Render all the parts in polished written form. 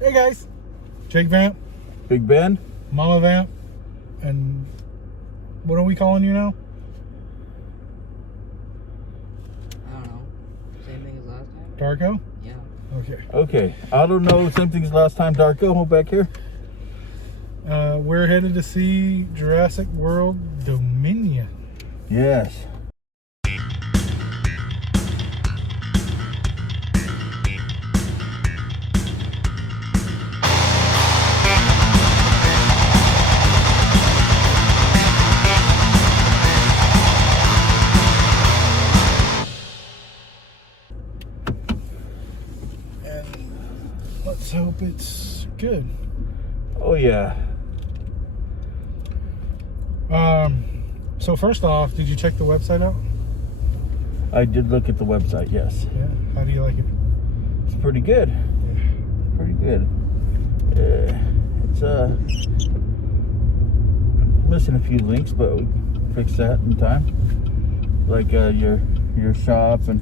Hey guys, Jake Vamp, Big Ben? Mama Vamp, and what are we calling you now? I don't know. Same thing as last time? Darko? Yeah. Okay. Okay. I don't know. Same thing as last time. Darko, hold back here. We're headed to see Jurassic World Dominion. Yes. Let's hope it's good. Oh, yeah. So first off, did you check the website out? I did look at the website, yes. Yeah. How do you like it? It's pretty good. Yeah. Pretty good. It's missing a few links, but we can fix that in time. Like your shop and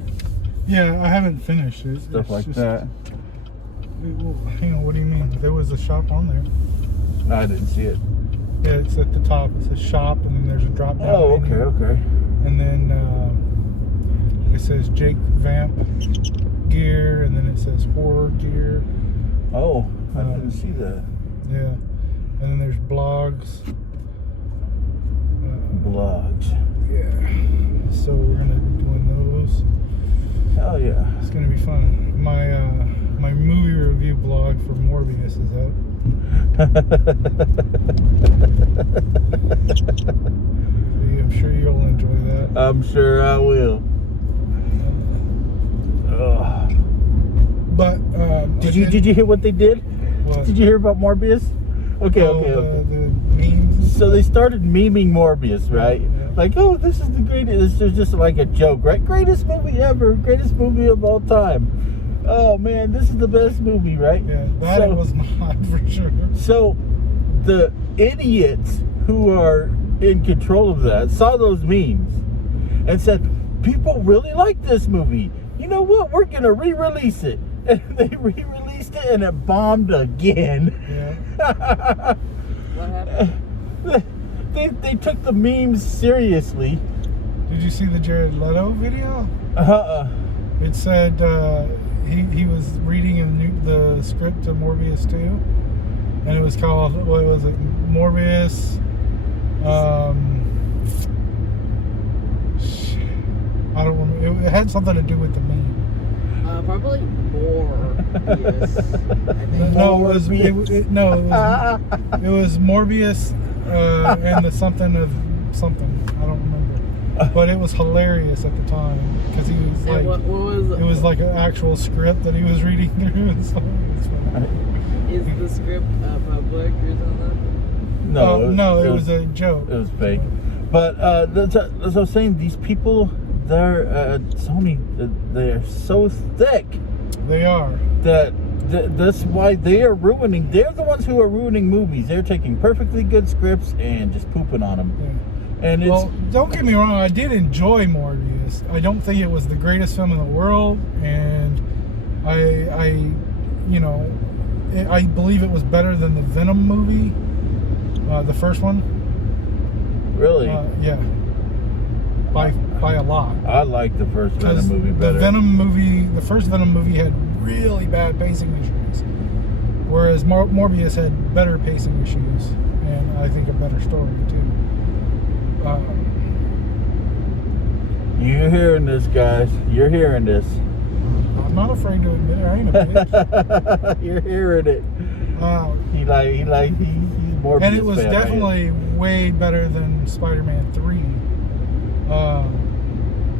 Yeah, I haven't finished it. stuff like that. Well, hang on, what do you mean? There was a shop on there. I didn't see it. Yeah, it's at the top. It says shop, and then there's a drop down. Oh, okay, okay. And then it says Jake Vamp gear, and then it says horror gear. Oh, I didn't see that. Yeah. And then there's blogs. Blogs. Yeah. So we're gonna be doing those. Hell yeah. It's gonna be fun. My movie review blog for Morbius is out. I'm sure you'll enjoy that. I'm sure I will. But Did you hear what they did? What? Did you hear about Morbius? Okay, okay. The memes. So they started memeing Morbius, right? Yeah. Like, oh, this is the greatest. This is just like a joke, right? Greatest movie ever. Greatest movie of all time. Oh man, this is the best movie, right? Yeah, that it was not for sure. So the idiots who are in control of that saw those memes and said, people really like this movie. You know what? We're gonna re-release it. And they re-released it and it bombed again. Yeah. What happened? They took the memes seriously. Did you see the Jared Leto video? It said he was reading the script to Morbius 2, and it was called, what was it? Morbius. I don't remember. It had something to do with the meme. Probably Morbius. I think. No, it was Morbius and the something of something. I don't remember. But it was hilarious at the time because he was like, what was it was like an actual script that he was reading through. And so it was funny. Is the script public or something? No, it was a joke. It was fake. But as I was saying, these people, they're Sony, they're so thick. They are. That's why they are ruining. They're the ones who are ruining movies. They're taking perfectly good scripts and just pooping on them. Yeah. And it's, well, don't get me wrong. I did enjoy Morbius. I don't think it was the greatest film in the world, and I believe it was better than the Venom movie, the first one. Really? Yeah. By a lot. I like the first Venom movie better. The first Venom movie had really bad pacing issues, whereas Morbius had better pacing issues, and I think a better story too. You're hearing this, guys. You're hearing this. I'm not afraid to admit it. I ain't a bitch. You're hearing it. He's Morbius. And it was fan, definitely way better than SpiderMan 3.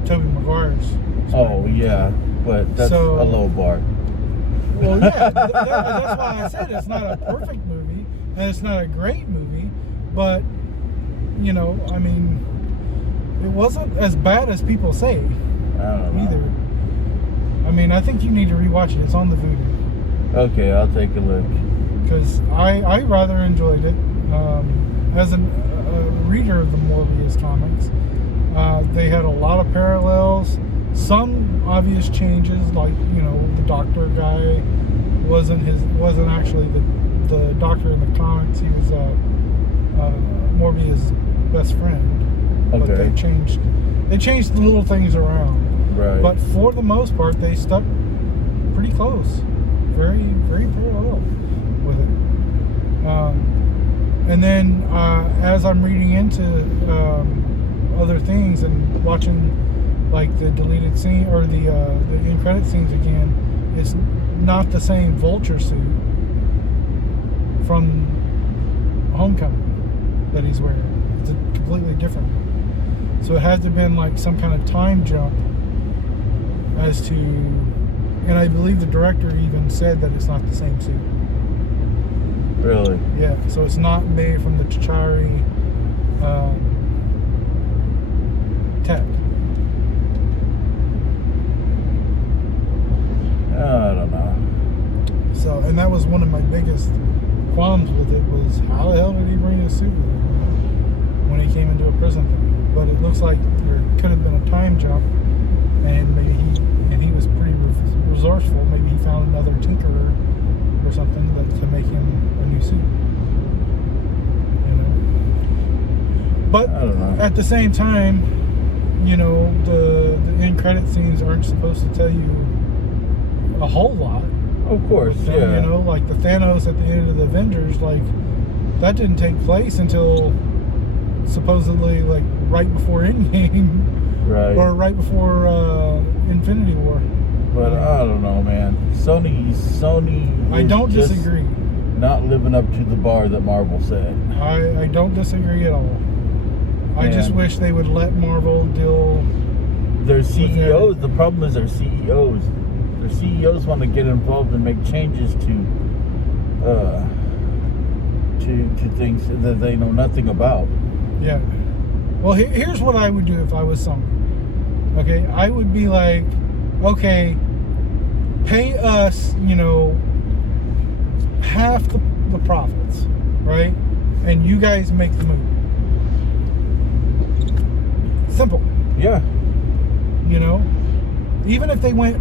Tobey Maguire's Spider-Man. Oh yeah, but that's a low bar. Well, yeah, that's why I said it's not a perfect movie and it's not a great movie, but I mean, it wasn't as bad as people say. I don't know. Either. I mean, I think you need to rewatch it. It's on the Vudu. Okay, I'll take a look. Because I rather enjoyed it. As a reader of the Morbius comics, they had a lot of parallels. Some obvious changes, like the doctor guy wasn't actually the doctor in the comics. He was Morbius' best friend. Okay. But they changed the little things around. Right. But for the most part, they stuck pretty close, very, very parallel with it. And then as I'm reading into other things and watching like the deleted scene or the end credit scenes again, it's not the same Vulture suit from Homecoming that he's wearing. It's a completely different one. So it has to have been like some kind of time jump as to, and I believe the director even said that it's not the same suit. Really? Yeah, so it's not made from the T'Chari tech. I don't know. So, and that was one of my biggest qualms with it, was how the hell did he bring his suit with him when he came into a prison thing? But it looks like there could have been a time jump, and maybe he was pretty resourceful. Maybe he found another tinkerer or something to make him a new suit. You know. But I don't know. at the same time, you know, the end credit scenes aren't supposed to tell you a whole lot. Of course, with them, yeah. You know, like the Thanos at the end of the Avengers, like that didn't take place until supposedly like right before Endgame, Right. or right before Infinity War. But I don't know, man. Sony. I don't disagree. Not living up to the bar that Marvel set. I don't disagree at all. I just Man. wish they would let Marvel deal. Their CEOs. The problem is their CEOs. Their CEOs want to get involved and make changes to things that they know nothing about. Yeah. Well, here's what I would do if I was Sony. Okay, I would be like, okay, pay us, you know, half the profits, right? And you guys make the movie. Simple. Yeah. You know, even if they went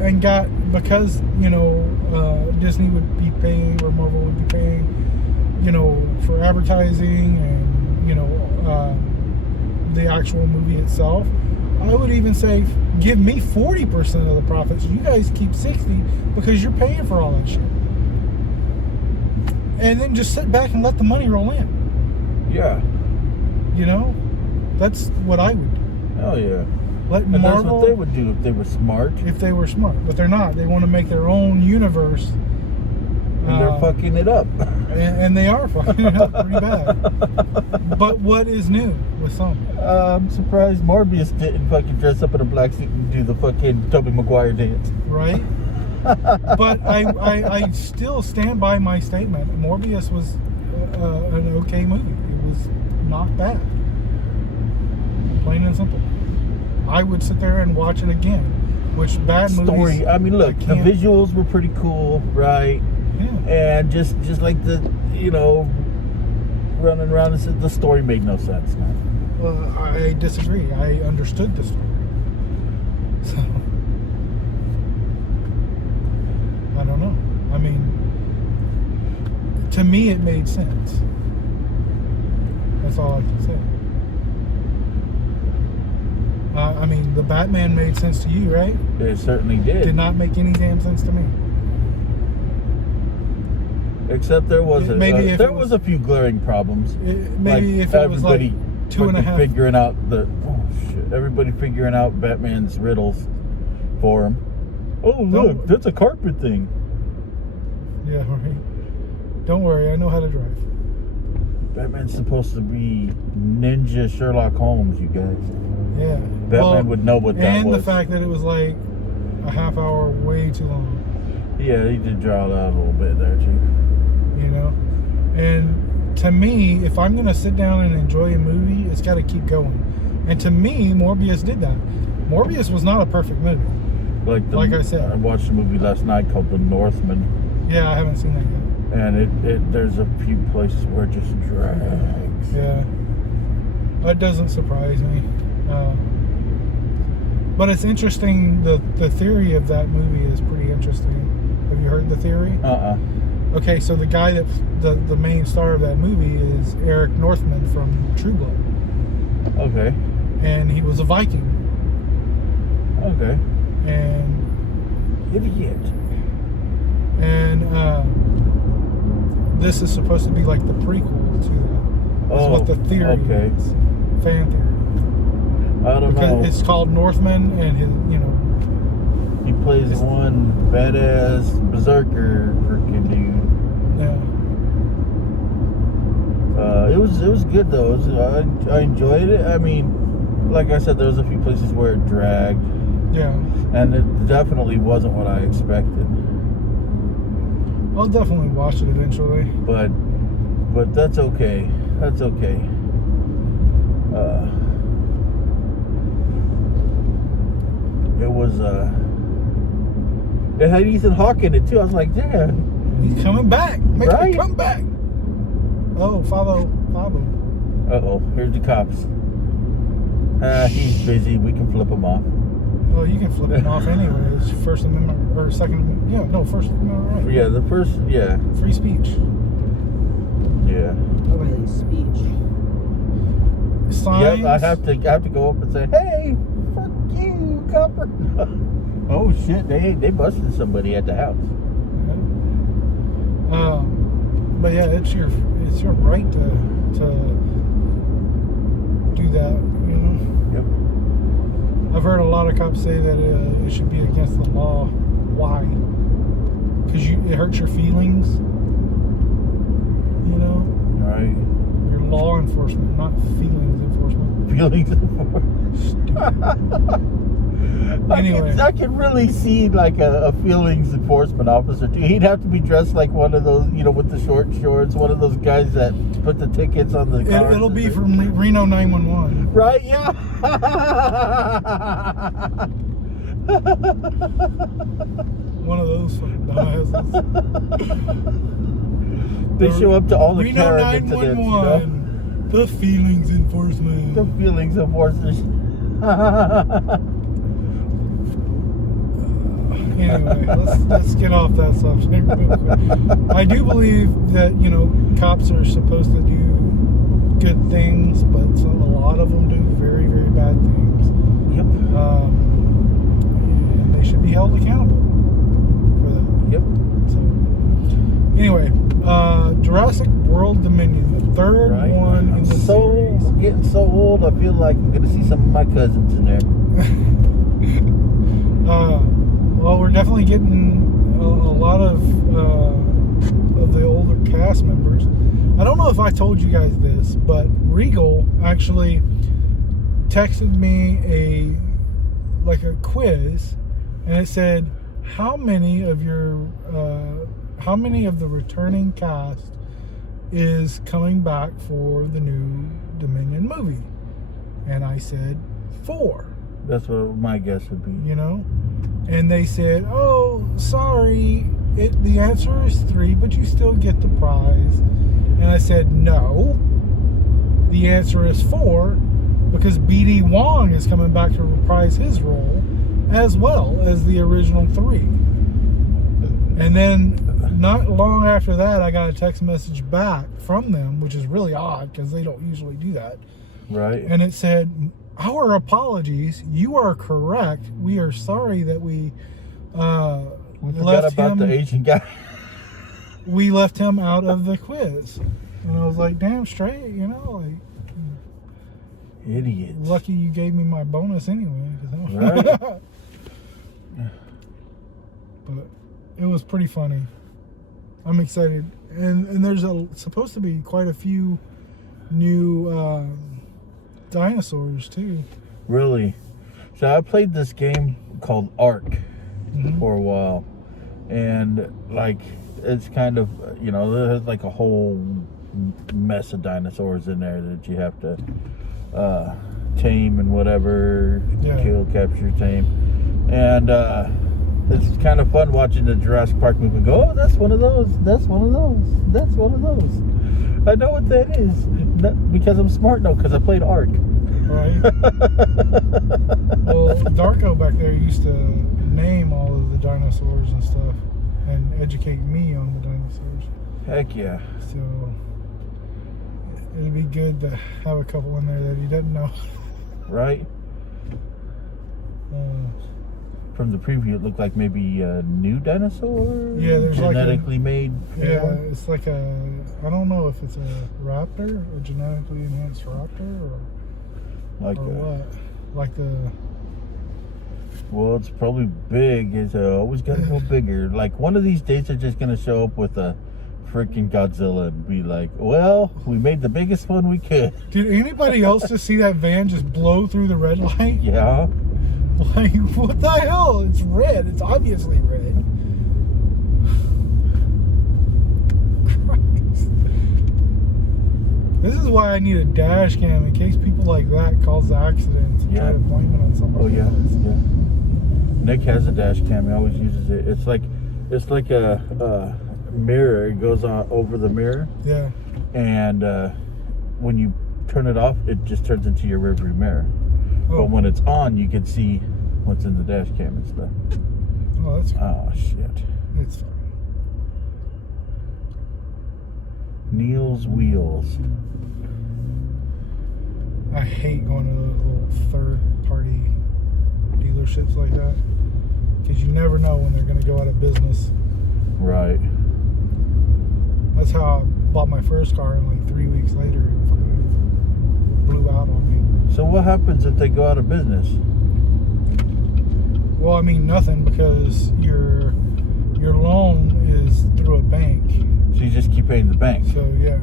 and got, because, you know, Disney would be paying, or Marvel would be paying, you know, for advertising and, you know, the actual movie itself, I would even say, give me 40% of the profits. You guys keep 60 because you're paying for all that shit. And then just sit back and let the money roll in. Yeah. You know, that's what I would do. Hell yeah. Let And Marvel, that's what they would do if they were smart. if they were smart, but they're not. They want to make their own universe, And they're fucking it up. and they are fucking it up pretty bad. But what is new with Sony? I'm surprised Morbius didn't fucking dress up in a black suit and do the fucking Tobey Maguire dance. Right? But I still stand by my statement. Morbius was an okay movie. It was not bad. Plain and simple. I would sit there and watch it again. Which bad movies... Story. I mean, look, the can't- visuals were pretty cool, right? Yeah. And just like the, you know, running around, the story made no sense, man. Well, I disagree. I understood the story. So, I don't know. I mean, to me, it made sense. That's all I can say. I mean, the Batman made sense to you, right? It certainly did. Did not make any damn sense to me. Except there was Maybe a few glaring problems. Maybe Like if it was like everybody 2.5. figuring out everybody figuring out Batman's riddles for him. Oh look, that's a carpet thing. Yeah, right. Don't worry, I know how to drive. Batman's supposed to be ninja Sherlock Holmes, you guys. Yeah. Batman would know what that was. And the fact that it was like a half hour way too long. Yeah, he did draw it out a little bit there too. You know? And to me, if I'm going to sit down and enjoy a movie, it's got to keep going. And to me, Morbius did that. Morbius was not a perfect movie. Like I said. I watched a movie last night called The Northman. Yeah, I haven't seen that yet. And it there's a few places where it just drags. Yeah. That doesn't surprise me. But it's interesting, the theory of that movie is pretty interesting. Have you heard the theory? Okay, so the guy that the main star of that movie is Eric Northman from True Blood. Okay. And he was a Viking. Okay. And idiot. And this is supposed to be like the prequel to that. That's what the theory is. Fan theory. I don't know. Because it's called Northman, and his, he plays one badass berserker freaking dude. Yeah. It was good though. I enjoyed it. I mean, like I said, there was a few places where it dragged. Yeah. And it definitely wasn't what I expected. I'll definitely watch it eventually. But that's okay. That's okay. It was it had Ethan Hawke in it too. I was like, damn. He's coming back. Make him come back. Oh, 50. Uh-oh, here's the cops. He's busy. We can flip him off. Well, you can flip him off anyway. It's First Amendment or Second Amendment. Yeah, no, First Amendment, right? Yeah, the first, yeah. Free speech. Yeah. Really, speech. Signs. Yep, I have to go up and say, hey, fuck you, copper. Oh shit, they busted somebody at the house. But yeah, it's your right to do that, Yep. I've heard a lot of cops say that it should be against the law. Why? Because it hurts your feelings. Right. You're law enforcement, not feelings enforcement. Feelings enforcement. Anyway. I can really see like a feelings enforcement officer too. He'd have to be dressed like one of those, with the short shorts, one of those guys that put the tickets on the car. It'll be from Reno 911. Right, yeah. One of those fucking dumbasses. They show up to all the Reno car 911. The feelings enforcement. The feelings enforcers. Anyway, let's get off that subject real quick. I do believe that cops are supposed to do good things, but a lot of them do very, very bad things. Yep. And they should be held accountable for that. Yep. So, anyway, Jurassic World Dominion, the third one in the series. Getting so old, I feel like I'm gonna see some of my cousins in there. Well, we're definitely getting a lot of the older cast members. I don't know if I told you guys this, but Regal actually texted me a quiz, and it said, how many of the returning cast is coming back for the new Dominion movie? And I said 4. That's what my guess would be. And they said, oh, sorry, the answer is 3, but you still get the prize. And I said, no, the answer is 4, because B.D. Wong is coming back to reprise his role as well as the original 3. And then not long after that, I got a text message back from them, which is really odd because they don't usually do that. Right. And it said, our apologies. You are correct. We are sorry that we forgot about the Asian guy. We left him out of the quiz. And I was like, damn straight, Idiot. Lucky you gave me my bonus anyway. Right. But it was pretty funny. I'm excited. And there's supposed to be quite a few new dinosaurs too. Really? So I played this game called Ark for a while, and it's kind of there's like a whole mess of dinosaurs in there that you have to tame and whatever, kill, capture, tame, and it's kind of fun watching the Jurassic Park movie go, oh, that's one of those, that's one of those, that's one of those. I know what that is. Not because I'm smart, no, because I played Ark. Right. Well, Darko back there used to name all of the dinosaurs and stuff. and educate me on the dinosaurs. Heck yeah. So it'd be good to have a couple in there that he doesn't know. Right? From the preview, it looked like maybe a new dinosaur. Yeah, there's genetically made. Yeah, it's like I don't know if it's a raptor, a genetically enhanced raptor, or what. Like Well, it's probably big. It's always got to go bigger. Like one of these days, they're just gonna show up with a freaking Godzilla and be like, "Well, we made the biggest one we could." Did anybody else just see that van just blow through the red light? Yeah. Like, what the hell? It's red. It's obviously red. Christ. This is why I need a dash cam in case people like that cause accidents and try to blame it on somebody else. Yeah. Nick has a dash cam. He always uses it. It's like a mirror. It goes on over the mirror. Yeah. And when you turn it off, it just turns into your rearview mirror. Oh. But when it's on, you can see what's in the dash cam and stuff. Oh, that's fine. Oh, shit. It's fine. Neil's Wheels. I hate going to those little third-party dealerships like that because you never know when they're going to go out of business. Right. That's how I bought my first car, and like 3 weeks later, it fucking blew out on me. So what happens if they go out of business? Well, I mean nothing, because your loan is through a bank. So you just keep paying the bank. So yeah.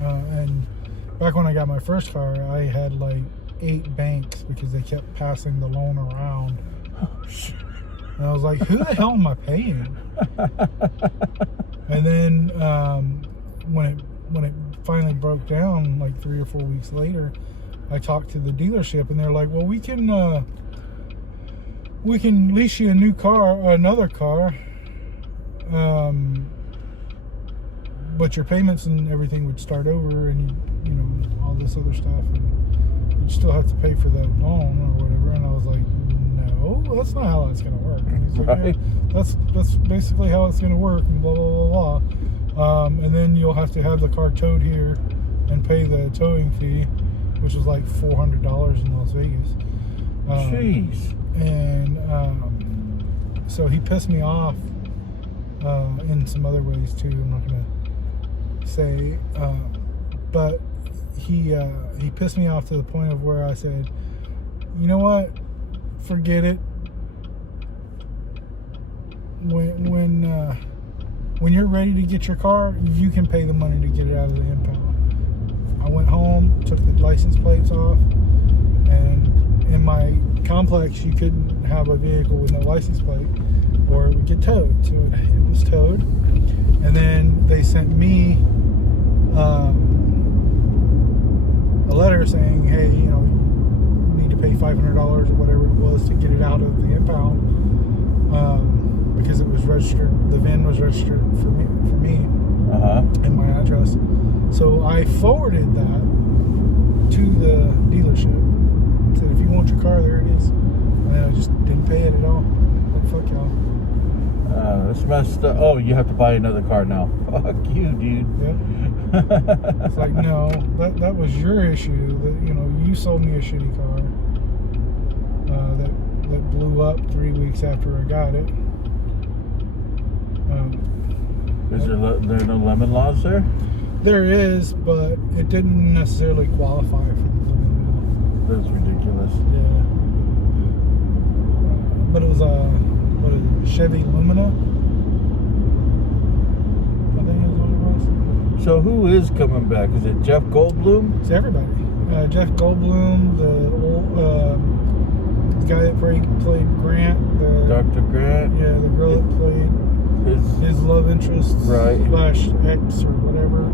And back when I got my first car, I had like 8 banks because they kept passing the loan around. Oh shit. And I was like, who the hell am I paying? And then when it finally broke down, like 3 or 4 weeks later, I talked to the dealership, and they're like, well, we can lease you another car, but your payments and everything would start over, and you know, all this other stuff, and you'd still have to pay for that loan or whatever. And I was like, no, that's not how that's gonna work. And he's like, Right. yeah, that's basically how it's gonna work, and blah blah blah blah. And then you'll have to have the car towed here and pay the towing fee, which was like $400 in Las Vegas. Jeez. And so he pissed me off in some other ways too. I'm not gonna say, but he pissed me off to the point of where I said, you know what, forget it. When you're ready to get your car, you can pay the money to get it out of the impound. I went home, took the license plates off, and in my complex you couldn't have a vehicle with no license plate or it would get towed. So it was towed, and then they sent me a letter saying, hey, you know, you need to pay $500 or whatever it was to get it out of the impound, because it was registered, the VIN was registered for me and my address. So I forwarded that to the dealership. Said, if you want your car, there it is. And I just didn't pay it at all. Like, fuck y'all. That's messed up. Oh, you have to buy another car now. Fuck you, dude. Yep. It's like, no, that was your issue. That, you know, you sold me a shitty car that blew up 3 weeks after I got it. Is there no lemon laws there? There is, but it didn't necessarily qualify for the lemon law. That's ridiculous. Yeah. But it was what is it, Chevy Lumina? I think is what it was. So who is coming back? Is it Jeff Goldblum? It's everybody. Jeff Goldblum, the old guy that played Grant. Dr. Grant? Yeah, the girl that played his love interest, right, / ex or whatever.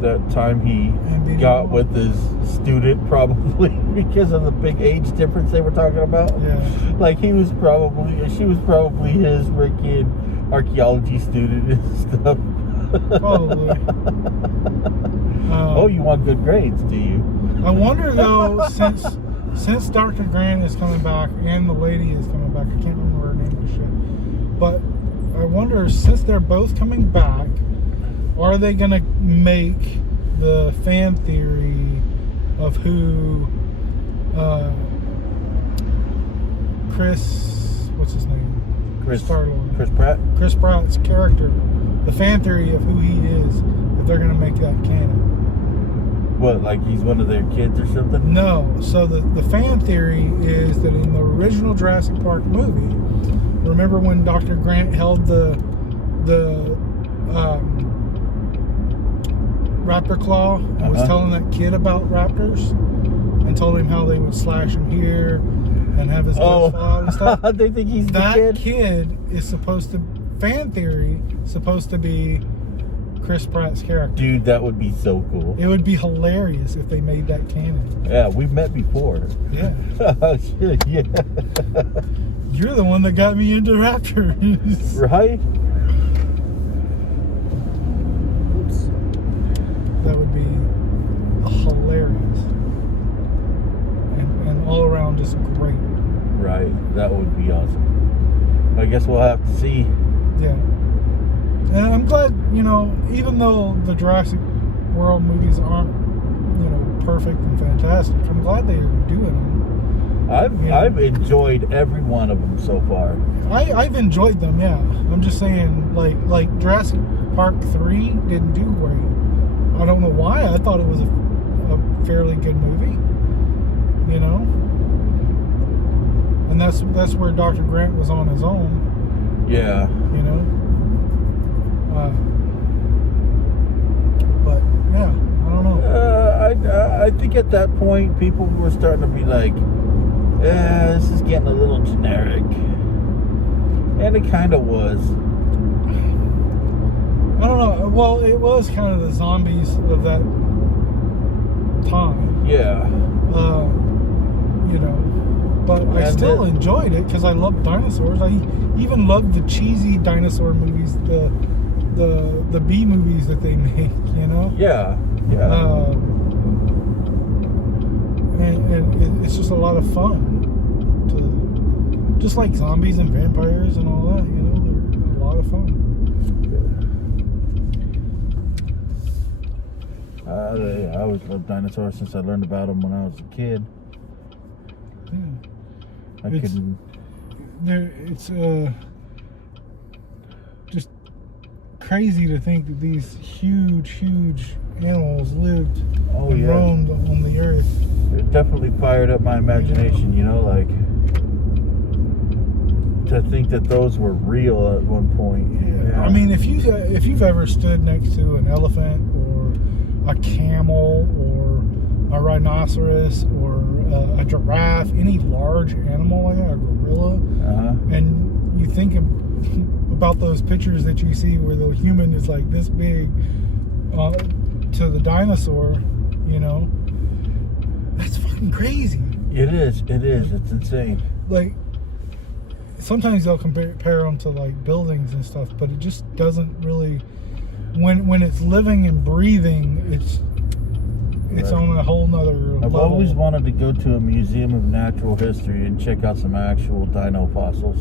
That time he got with his student, probably because of the big age difference they were talking about. Yeah. Like she was probably his freaking archaeology student and stuff. Probably. Oh, you want good grades, do you? I wonder though, since Dr. Grant is coming back and the lady is coming back, I can't remember her name or shit. But I wonder, since they're both coming back, are they gonna make the fan theory of who what's his name? Star-Lord. Chris Pratt? Chris Pratt's character, the fan theory of who he is, if they're gonna make that canon. What, like he's one of their kids or something? No. So the fan theory is that in the original Jurassic Park movie, remember when Dr. Grant held the raptor claw and was telling that kid about raptors and told him how they would slash him here and have his guts fall out and stuff? They think he's that the kid? kid is supposed to, fan theory, supposed to be Chris Pratt's character. Dude, that would be so cool. It would be hilarious if they made that canon. Yeah, we've met before. Yeah. Oh, shit, yeah. You're the one that got me into raptors. Right? Oops. That would be hilarious. And all around just great. Right, that would be awesome. I guess we'll have to see. Yeah. And I'm glad, even though the Jurassic World movies aren't, perfect and fantastic, I'm glad they're doing them. I've enjoyed every one of them so far. I've enjoyed them, yeah. I'm just saying, like Jurassic Park 3 didn't do great. I don't know why. I thought it was a fairly good movie, And that's where Dr. Grant was on his own. Yeah. But yeah, I don't know. I think at that point people were starting to be like, this is getting a little generic. And it kind of was. I don't know. Well, it was kind of the zombies of that time. Yeah. But I still enjoyed it because I love dinosaurs. I even loved the cheesy dinosaur movies, the B movies that they make, Yeah. Yeah. And it's just a lot of fun. Just like zombies and vampires and all that, they're a lot of fun. I always loved dinosaurs since I learned about them when I was a kid. Yeah. It's just crazy to think that these huge animals lived and roamed on the earth. It definitely fired up my imagination, to think that those were real at one point. Yeah. I mean, if you've ever stood next to an elephant or a camel or a rhinoceros or a giraffe, any large animal like that, a gorilla, and you think about those pictures that you see where the human is like this big to the dinosaur, that's fucking crazy. It is. It's insane. Like, sometimes they'll compare them to like buildings and stuff, but it just doesn't really. When it's living and breathing, it's right. On a whole nother level. I've always wanted to go to a museum of natural history and check out some actual dino fossils.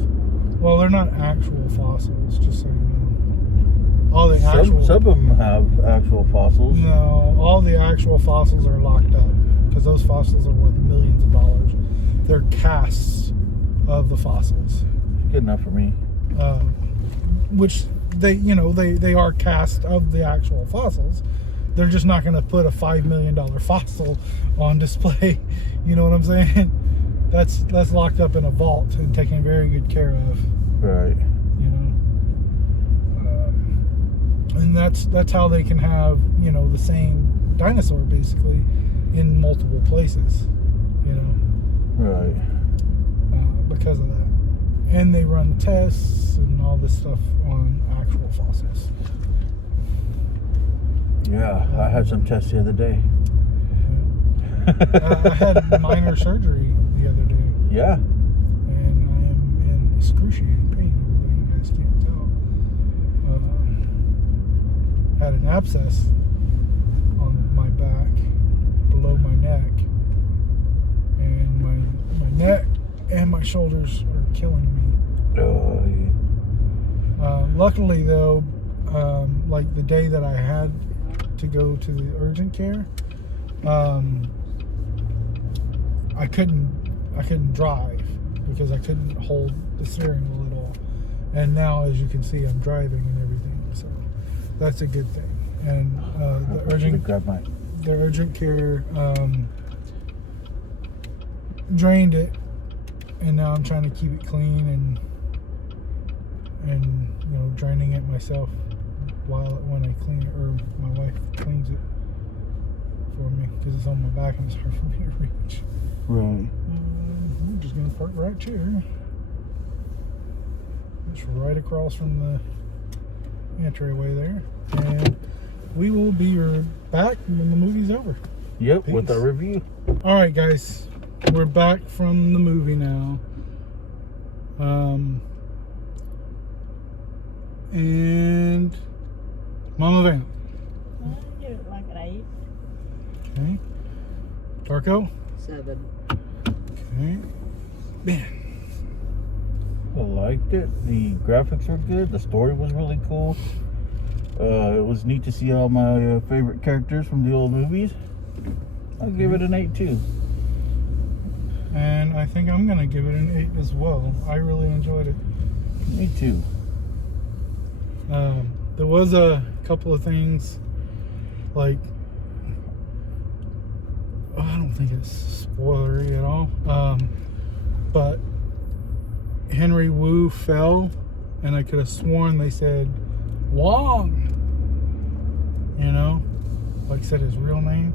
Well, they're not actual fossils, just so you know. All the actual. Some of them have actual fossils. No, all the actual fossils are locked up because those fossils are worth millions of dollars. They're casts of the fossils. Good enough for me. Which they are cast of the actual fossils. They're just not going to put a $5 million fossil on display. You know what I'm saying? That's locked up in a vault and taken very good care of. Right. And that's how they can have the same dinosaur basically in multiple places. Right. Because of that. And they run tests and all this stuff on actual fossils. Yeah, I had some tests the other day. I had minor surgery the other day. Yeah. And I am in excruciating pain, even though you guys can't tell. Had an abscess on my back, below my neck, and my my shoulders are killing me. Oh, yeah. Luckily, though, like the day that I had to go to the urgent care, I couldn't drive because I couldn't hold the steering wheel at all. And now, as you can see, I'm driving and everything, so that's a good thing. And the urgent care drained it, and now I'm trying to keep it clean and you know, draining it myself when I clean it, or my wife cleans it for me because it's on my back and it's hard for me to reach. Right. I'm just gonna park right here. It's right across from the entryway there, and we will be back when the movie's over. Yep, Peace. with our review. All right, guys, we're back from the movie now. And Mama Vamp. Okay. Darko? 7. Okay. Man. I liked it. The graphics were good. The story was really cool. It was neat to see all my favorite characters from the old movies. I'll give it an 8 too. And I think I'm gonna give it an 8 as well. I really enjoyed it. Me too. There was a couple of things, like, I don't think it's spoilery at all, but Henry Wu fell, and I could have sworn they said Wong, you know, like said his real name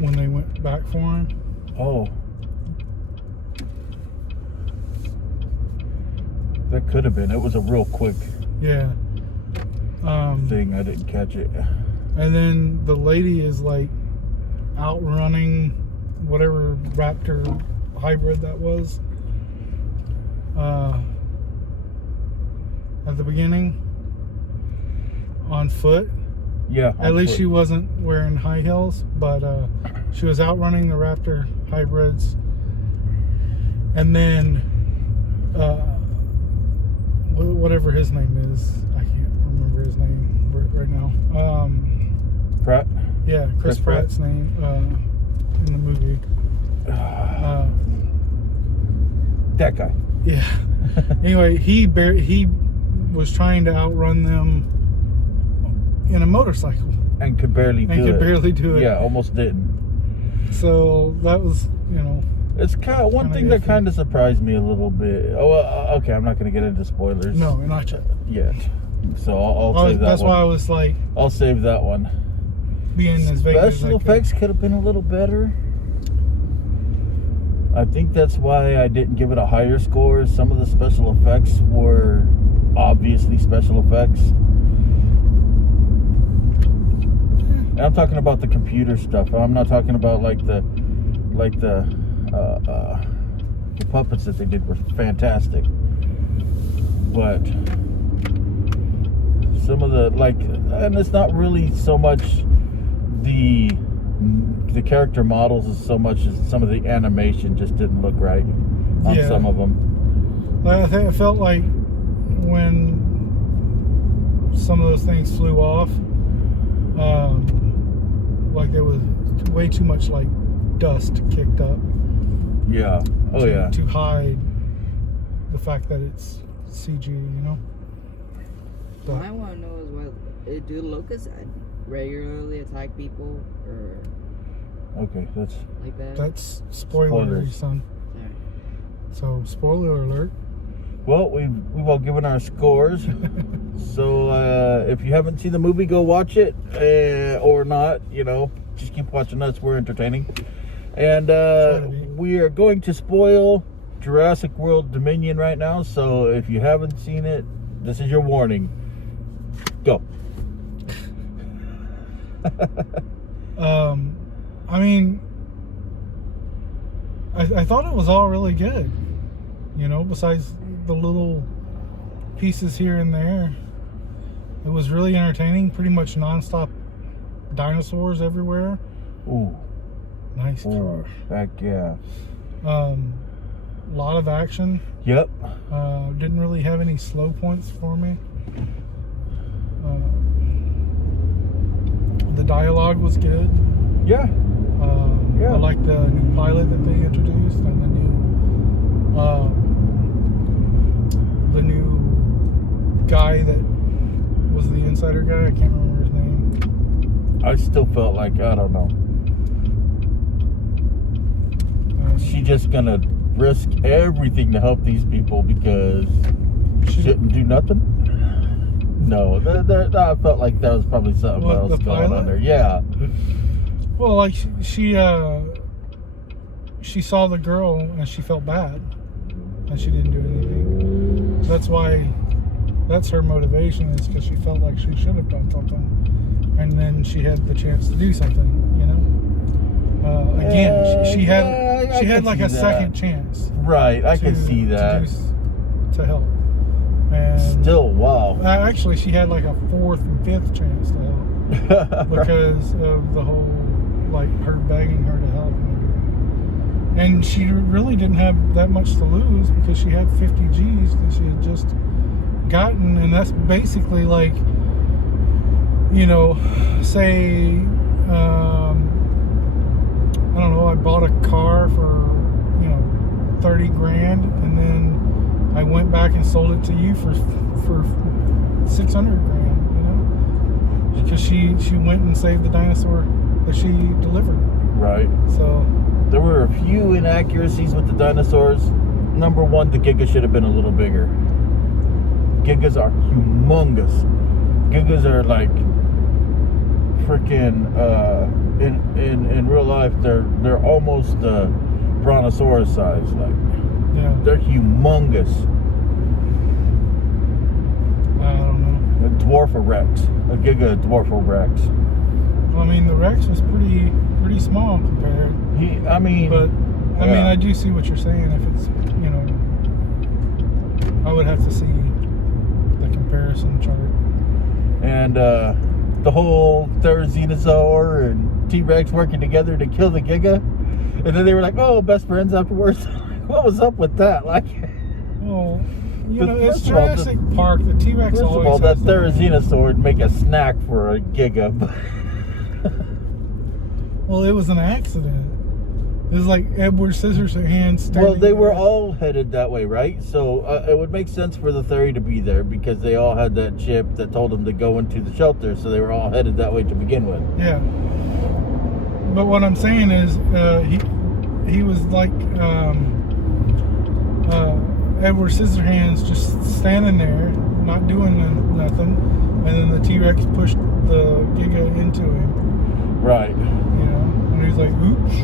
when they went back for him. Oh. That could have been. It was a real quick Yeah. thing. I didn't catch it. And then the lady is like outrunning whatever raptor hybrid that was at the beginning on foot. Yeah. At least she wasn't wearing high heels, but she was outrunning the raptor hybrids. And then whatever his name is, I can't remember his name right now. Pratt? Yeah, Chris Pratt's name in the movie. That guy. Yeah. Anyway, he was trying to outrun them in a motorcycle And could barely do it. it. Yeah, almost didn't. So that was, you know. It's kind of one thing that kind of surprised me a little bit. Oh, okay, I'm not going to get into spoilers. No, not yet. So I'll save that That's one. why I was like, I'll save that one. being as vague as I Special could. effects could have been a little better. I think that's why I didn't give it a higher score. Some of the special effects were obviously special effects. And I'm talking about the computer stuff. I'm not talking about like the puppets that they did were fantastic. But some of the and it's not really so much the character models as so much as some of the animation just didn't look right on some of them. I think it felt like when some of those things flew off, like there was way too much like dust kicked up. Yeah. Oh yeah. To hide the fact that it's CG, you know. But What I want to know is why do locusts regularly attack people or Okay, that's like that? that's spoilery, son. Sorry. So spoiler alert. well, we've all given our scores. So if you haven't seen the movie, go watch it, or not. You know, just keep watching us. We're entertaining, and we are going to spoil Jurassic World Dominion right now. So if you haven't seen it, this is your warning. Go. I mean, I thought it was all really good. You know, besides the little pieces here and there, it was really entertaining. Pretty much nonstop dinosaurs everywhere. Ooh. Nice car. Heck yeah. lot of action. Yep. Didn't really have any slow points for me. The dialogue was good. Yeah. I like the new pilot that they introduced and the new guy that was the insider guy. I can't remember his name. I still felt like, I don't know. She just gonna risk everything to help these people because she shouldn't do nothing? No, I felt like that was probably something else going on there. Yeah. Well, like she saw the girl and she felt bad and she didn't do anything. So that's her motivation, is because she felt like she should have done something, and then she had the chance to do something. You know. Again, she had like a second chance. Right, I can see that. To help. And still, wow. Actually, she had like a fourth and fifth chance to help because of the whole, like, her begging her to help and everything. And she really didn't have that much to lose because she had 50 G's that she had just gotten, and that's basically like, you know, say, I don't know, I bought a car for, you know, 30 grand, and then I went back and sold it to you for 600 grand, you know, because she went and saved the dinosaur that she delivered. Right. So there were a few inaccuracies with the dinosaurs. Number one, the Gigas should have been a little bigger. Gigas are humongous. Gigas are like freaking in real life they're almost brontosaurus size. Like, yeah, they're humongous. I don't know. A Dwarf-a-Rex. A Giga Dwarf-a-Rex. Well, I mean, the Rex was pretty small compared. I mean, I do see what you're saying. If it's, you know, I would have to see the comparison chart. And the whole Therizinosaur and T-Rex working together to kill the Giga, and then they were like, "Oh, best friends afterwards." What was up with that? Like, well, you know, it's Jurassic Park. The T-Rex always. First of all, that Therizinosaur would make a snack for a Giga. Well, it was an accident. It was like Edward Scissorhands standing. Well, they were all headed that way, right? So it would make sense for the Theri to be there because they all had that chip that told them to go into the shelter. So they were all headed that way to begin with. Yeah. But what I'm saying is, he was like Edward Scissorhands, just standing there, not doing nothing, and then the T-Rex pushed the Giga into him. Right. You know, and he's like, "Oops."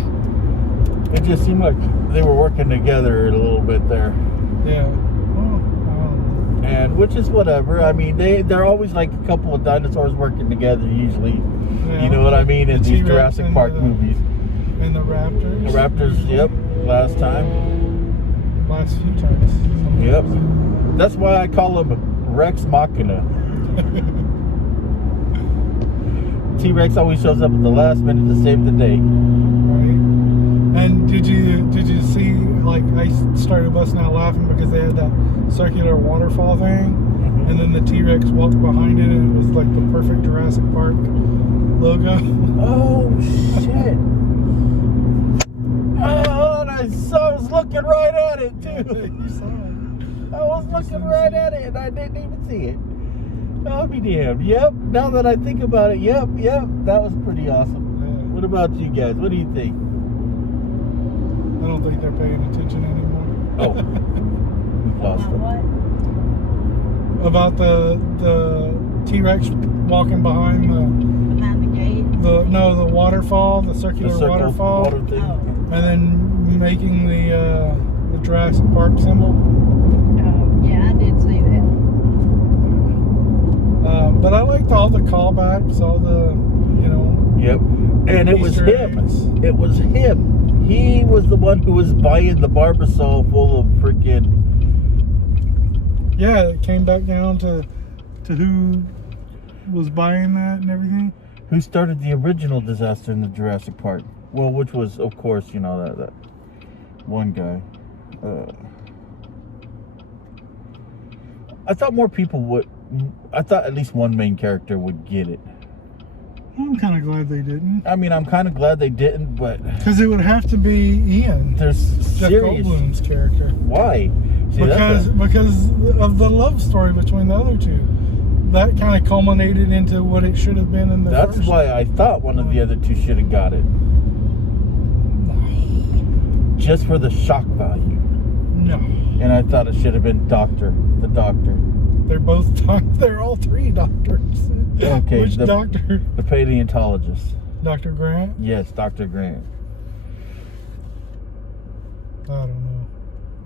It just seemed like they were working together a little bit there. Yeah. Well, and which is whatever. I mean, they're always like a couple of dinosaurs working together usually. Yeah, you know what I mean, in these Jurassic Park movies. And the Raptors. The Raptors, yep. Last time. Last few times. Yep. That's why I call them Rex Machina. T-Rex always shows up at the last minute to save the day. Right. And did you see, like, I started busting out laughing because they had that circular waterfall thing, and then the T-Rex walked behind it, and it was like the perfect Jurassic Park logo. Oh shit! Oh, and I was looking right at it too. You saw it. I was looking right at it, and I didn't even see it. I'll be damned. Yep. Now that I think about it, yep. That was pretty awesome. Yeah. What about you guys? What do you think? I don't think they're paying attention anymore. Oh, we've lost them. What? About the T-Rex walking behind the gate? The waterfall, the circular waterfall. Water thing. Oh. And then making the Jurassic Park symbol. Yeah, I did see that. But I liked all the callbacks, all the, you know. Yep. And it was Easter him. eggs. It was him. He was the one who was buying the Barbasol full of freaking. Yeah, it came back down to who was buying that and everything. Who started the original disaster in the Jurassic Park? Well, which was, of course, you know, that one guy. I thought more people would. I thought at least one main character would get it. I'm kind of glad they didn't. I mean, I'm kind of glad they didn't, but because it would have to be Ian. There's Jeff serious. Goldblum's character. Why? See, because of the love story between the other two. That kind of culminated into what it should have been in the That's first. why I thought one of the other two should have got it. No. Just for the shock value. No. And I thought it should have been the doctor. They're both they're all three doctors. Okay. Which doctor? The paleontologist. Dr. Grant? Yes, Dr. Grant. I don't know.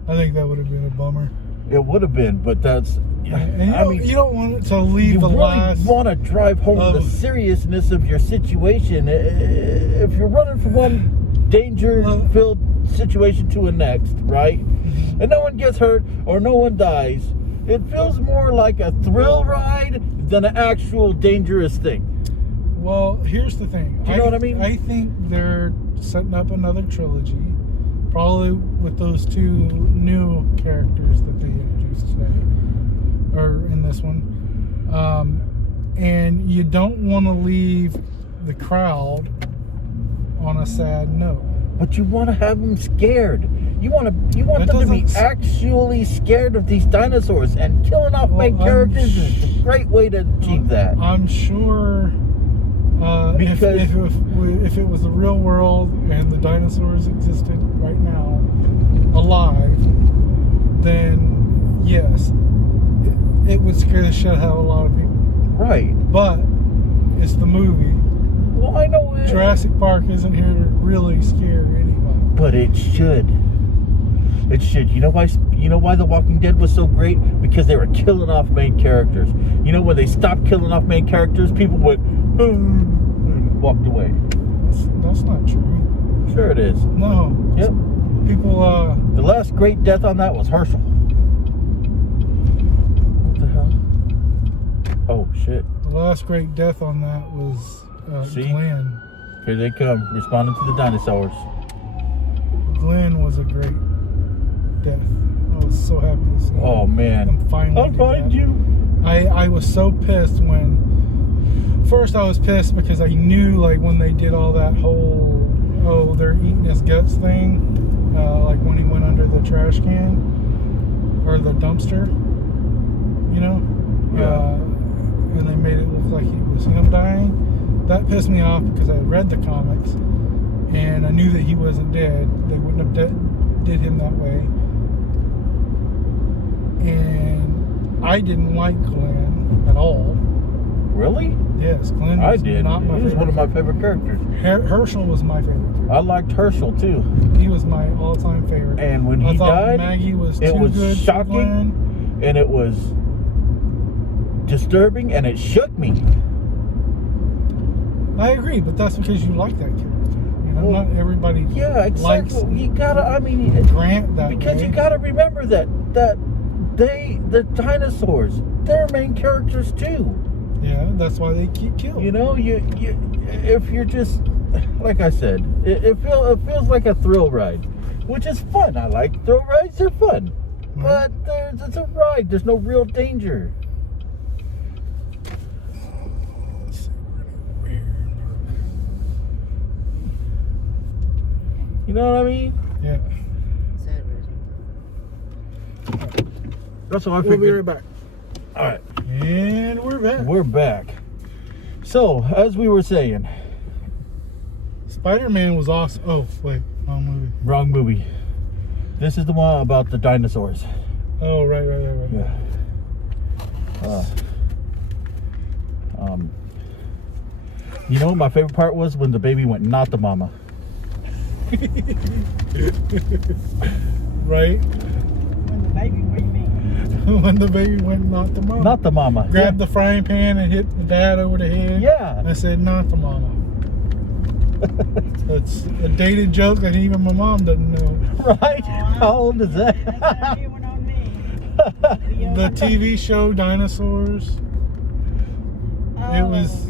I think that would have been a bummer. It would have been, but that's... And you don't want it to leave you the really last... want to drive home the seriousness of your situation. If you're running from one danger-filled situation to a next, right? And no one gets hurt or no one dies, it feels more like a thrill ride than an actual dangerous thing. Well, here's the thing. Do you know what I mean? I think they're setting up another trilogy, probably with those two new characters that they introduced today, or in this one. And you don't want to leave the crowd on a sad note. But you want to have them scared. You want them to be actually scared of these dinosaurs, and killing off main characters is a great way to achieve that. I'm sure if it was the real world and the dinosaurs existed right now, alive, then yes, it would scare the shit out of a lot of people. Right. But it's the movie. Well, I know it. Jurassic Park isn't here to really scare anybody. But it should. It should. You know why The Walking Dead was so great? Because they were killing off main characters. You know, when they stopped killing off main characters, people went, and walked away. That's not true. Sure it is. No. Yep. People, The last great death on that was Herschel. What the hell? Oh, shit. The last great death on that was Glenn. Here they come, responding to the dinosaurs. Glenn was a great death. I was so happy to see Oh, man. I'll find you. I was so pissed when... First, I was pissed because I knew, like, when they did all that whole, oh, they're eating his guts thing, like when he went under the trash can, or the dumpster, you know? Yeah. And they made it look like he was him dying. That pissed me off because I had read the comics, and I knew that he wasn't dead. They wouldn't have did him that way. And I didn't like Glenn at all. Really? Yes, Glenn was not my favorite. He was one of my favorite characters. Herschel was my favorite. I liked Herschel too. He was my all-time favorite. And when he died, Maggie was it too was good shocking, and it was disturbing, and it shook me. I agree, but that's because you like that character. You know, Well, not everybody likes You gotta, I mean, Grant that because way. you gotta remember that the dinosaurs, they're main characters too. Yeah, that's why they keep killing. You know, you if you're just, like I said, it feels like a thrill ride, which is fun. I like thrill rides; they're fun, but it's a ride. There's no real danger. You know what I mean? Yeah. That's what I We'll figured. be right back. All right. And we're back. We're back. So, as we were saying, Spider-Man was awesome. Oh, wait. Wrong movie. Wrong movie. This is the one about the dinosaurs. Oh, right. Yeah. You know what my favorite part was? When the baby went, not the mama. Right? When the baby, what do you mean? When the baby went, not the mama. Not the mama. Grabbed the frying pan and hit the dad over the head. Yeah. I said, not the mama. It's a dated joke that even my mom doesn't know. Right? How old is that? The TV show Dinosaurs. It was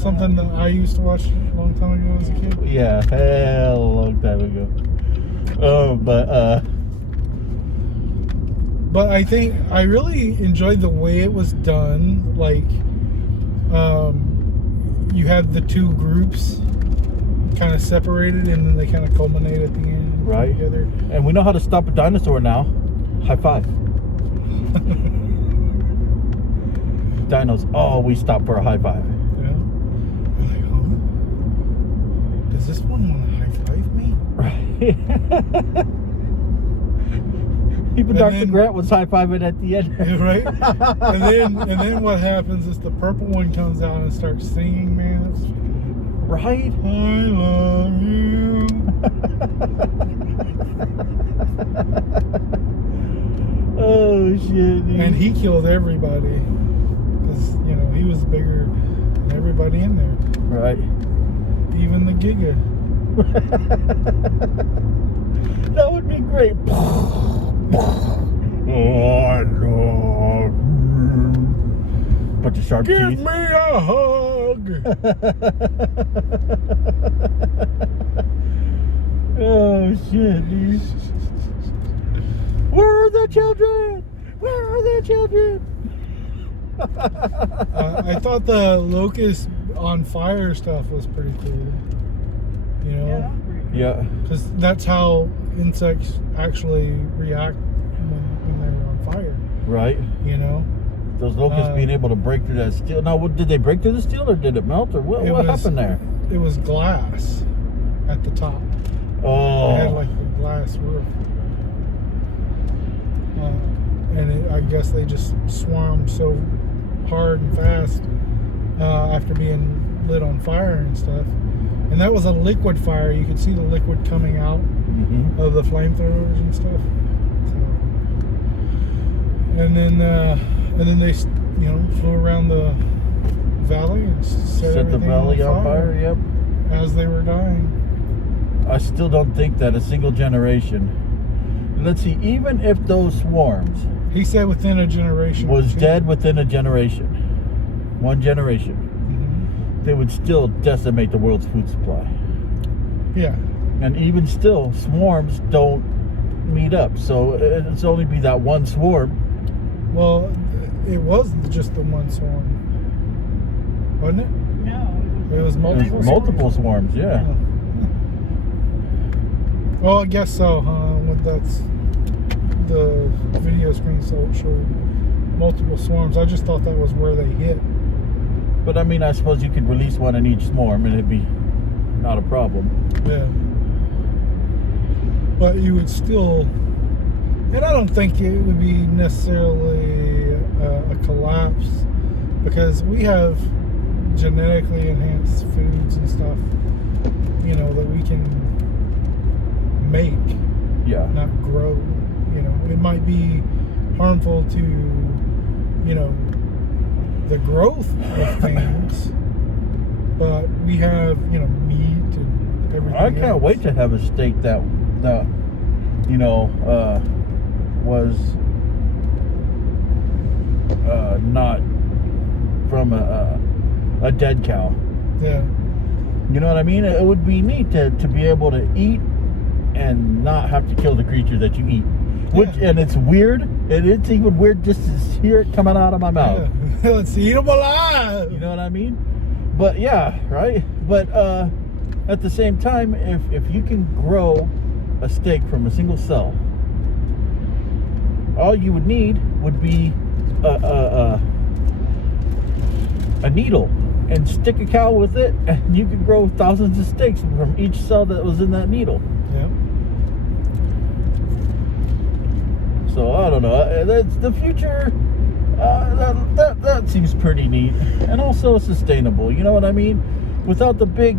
something that I used to watch a long time ago as a kid. Yeah, hell, a long time ago. But I think I really enjoyed the way it was done. Like, you had the two groups kind of separated, and then they kind of culminate at the end, right? Together. And we know how to stop a dinosaur now. High five. Dinos always stop for a high five. Yeah. I'm like, huh? Does this one want to high five me? Right. Even Dr. Grant was high fiving at the end. Yeah, right. and then what happens is the purple one comes out and starts singing, man. That's right. I love you. Oh shit, dude. And he killed everybody because he was bigger than everybody in there. Right. Even the Giga. That would be great. Bunch of sharp teeth. Give me a hug. Oh shit, dude. Where are the children? Where are the children? I thought the locust on fire stuff was pretty cool. Yeah. Because that's how insects actually react when they're on fire. Right. Those locusts being able to break through that steel. Now, did they break through the steel, or did it melt, or what happened there? It was glass at the top. Oh. It had like a glass roof. And I guess they just swarmed so hard and fast after being lit on fire and stuff. And that was a liquid fire. You could see the liquid coming out of the flamethrowers and stuff. So, and then they, flew around the valley and set the valley on fire. Yep. As they were dying. I still don't think that a single generation. Let's see. Even if those swarms, he said within a generation, was dead within a generation, one generation. They would still decimate the world's food supply. Yeah. And even still, swarms don't meet up. So it's only be that one swarm. Well, it wasn't just the one swarm, wasn't it? No. It was multiple. Multiple swarms, yeah. Well, I guess so, huh? That's the video screen showed multiple swarms. I just thought that was where they hit. But I mean, I suppose you could release one in each swarm and it'd be not a problem. Yeah. But you would still, and I don't think it would be necessarily a collapse, because we have genetically enhanced foods and stuff, that we can make, not grow. It might be harmful to, the growth of things, but we have meat and everything. I can't wait to have a steak that was not from a dead cow. Yeah. You know what I mean? It would be neat to be able to eat and not have to kill the creature that you eat. And it's weird, and it's even weird just to hear it coming out of my mouth. Yeah. Let's eat them alive. You know what I mean? But yeah, right? But at the same time, if you can grow a steak from a single cell, all you would need would be a needle, and stick a cow with it, and you could grow thousands of steaks from each cell that was in that needle. Yeah. So I don't know. That's the future. That seems pretty neat, and also sustainable. You know what I mean? Without the big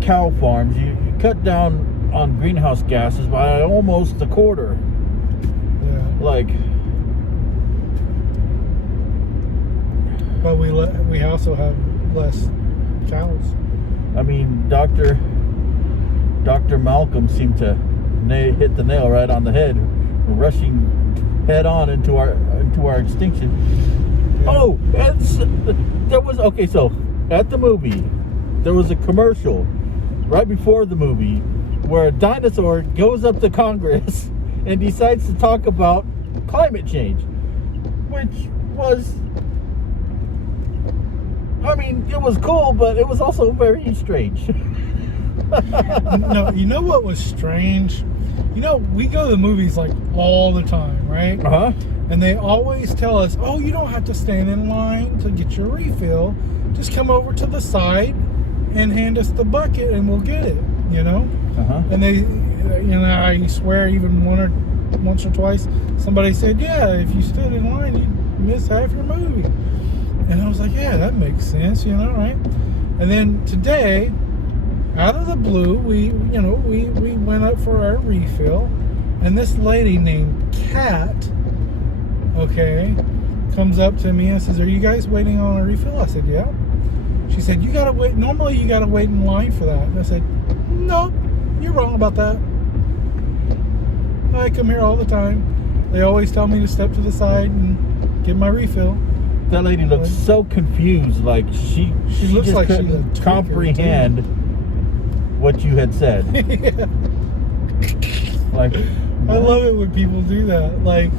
cow farms, you cut down on greenhouse gases by almost a quarter. Yeah. Like. But we also have less cows. I mean, Dr. Malcolm seemed to hit the nail right on the head, rushing head on into our extinction. Yeah. Oh, so at the movie, there was a commercial right before the movie where a dinosaur goes up to Congress and decides to talk about climate change, which was, I mean, it was cool, but it was also very strange. No, you know what was strange? You know, we go to the movies like all the time, right? Uh-huh. And they always tell us, oh, you don't have to stand in line to get your refill. Just come over to the side and hand us the bucket and we'll get it, you know? Uh-huh. And they, you know, I swear even once or twice, somebody said, yeah, if you stood in line, you'd miss half your movie. And I was like, yeah, that makes sense, you know, right? And then today, out of the blue, we went up for our refill, and this lady named Kat, okay, comes up to me and says, are you guys waiting on a refill? I said, yeah. She said, you gotta wait, normally you gotta wait in line for that. And I said, nope, you're wrong about that. I come here all the time. They always tell me to step to the side and get my refill. That lady looks so confused, like she looks just like she's a couldn't tweaker, comprehend what you had said. Yeah. Like, I love it when people do that. Like,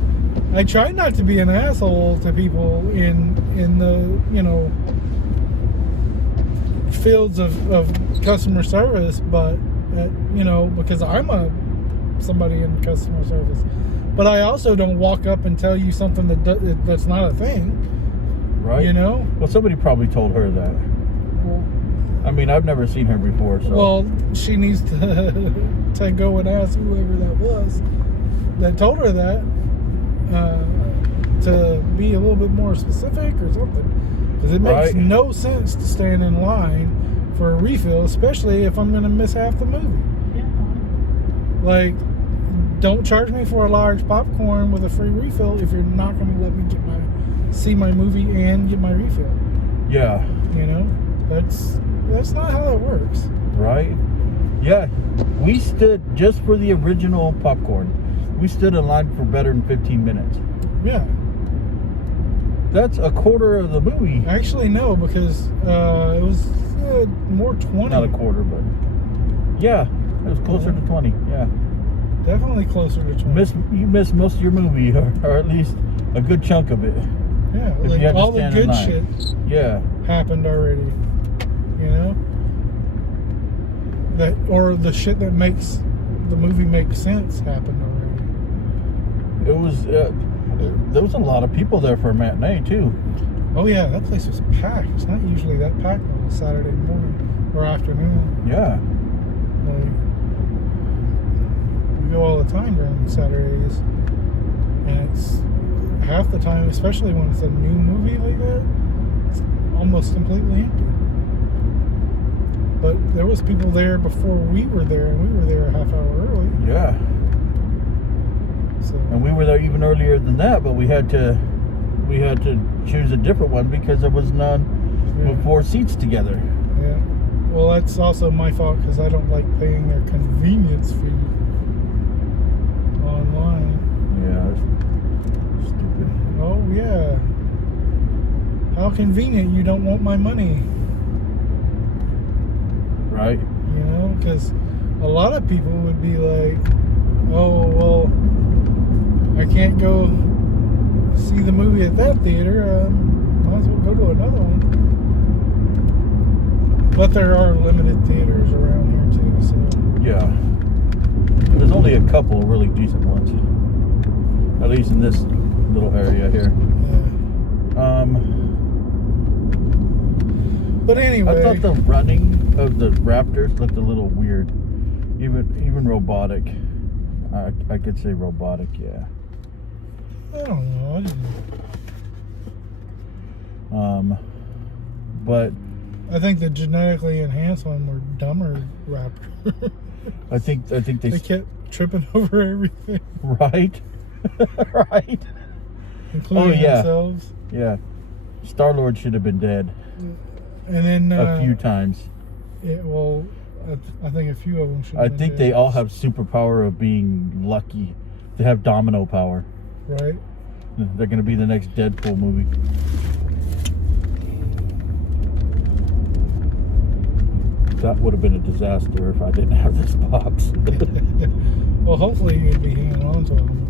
I try not to be an asshole to people in the, you know, fields of customer service, but you know, because I'm somebody in customer service, but I also don't walk up and tell you something that's not a thing, right? You know. Well, somebody probably told her that. Well, I mean, I've never seen her before, so. well, she needs to go and ask whoever that was that told her that, to be a little bit more specific or something, because it makes no sense to stand in line for a refill, especially if I'm going to miss half the movie. Yeah. Like, don't charge me for a large popcorn with a free refill if you're not going to let me see my movie and get my refill. Yeah. You know, that's not how that works. Right? Yeah. We stood just for the original popcorn. We stood in line for better than 15 minutes. Yeah. That's a quarter of the movie. Actually, no, because it was more 20. Not a quarter, but yeah, it was closer to 20. Yeah. Definitely closer to 20. You missed most of your movie, or at least a good chunk of it. Yeah, like all the good shit happened already. You know? Or the shit that makes the movie make sense happened already. It was, there was a lot of people there for a matinee, too. Oh, yeah, that place was packed. It's not usually that packed on a Saturday morning or afternoon. Yeah. Like, we go all the time during Saturdays, and it's half the time, especially when it's a new movie like that, it's almost completely empty. But there was people there before we were there, and we were there a half hour early. Yeah. So. And we were there even earlier than that, but we had to choose a different one because there was none with 4 seats together. Yeah. Well, that's also my fault because I don't like paying their convenience fee online. Yeah, that's stupid. Oh, yeah. How convenient you don't want my money. Right. You know, because a lot of people would be like, oh, well, I can't go see the movie at that theater. Might as well go to another one. But there are limited theaters around here too, so. Yeah. There's only a couple of really decent ones. At least in this little area here. Yeah. But anyway. I thought the running of the raptors looked a little weird. Even robotic. I could say robotic, yeah. I don't know. But I think the genetically enhanced one were dumber raptors. I think they kept tripping over everything. Right. Right. Including themselves. Yeah. Star-Lord should have been dead. And then a few times. Yeah, well, I think a few of them should have I been think dead. they all have superpower of being lucky to have domino power. Right. They're going to be the next Deadpool movie. That would have been a disaster if I didn't have this box. Well, hopefully you'd be hanging on to them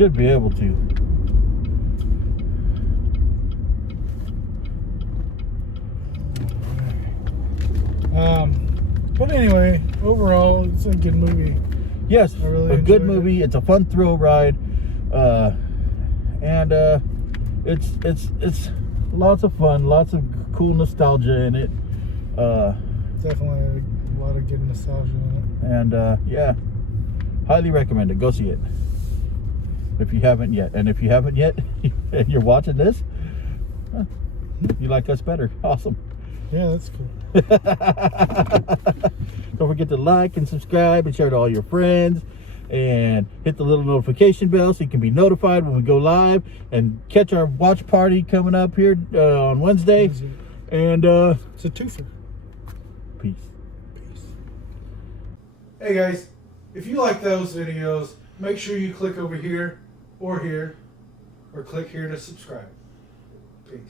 should be able to. But anyway, overall, it's a good movie. Yes, I really a good enjoyed movie. It's a fun thrill ride, and it's lots of fun, lots of cool nostalgia in it. Definitely a lot of good nostalgia in it. And yeah, highly recommend it. Go see it if you haven't yet. And if you haven't yet, and you're watching this, you like us better. Awesome. Yeah, that's cool. Don't forget to like and subscribe and share to all your friends, and hit the little notification bell so you can be notified when we go live, and catch our watch party coming up here on Wednesday. And It's a twofer. peace. Hey guys, if you like those videos, make sure you click over here, or click here to subscribe. Peace.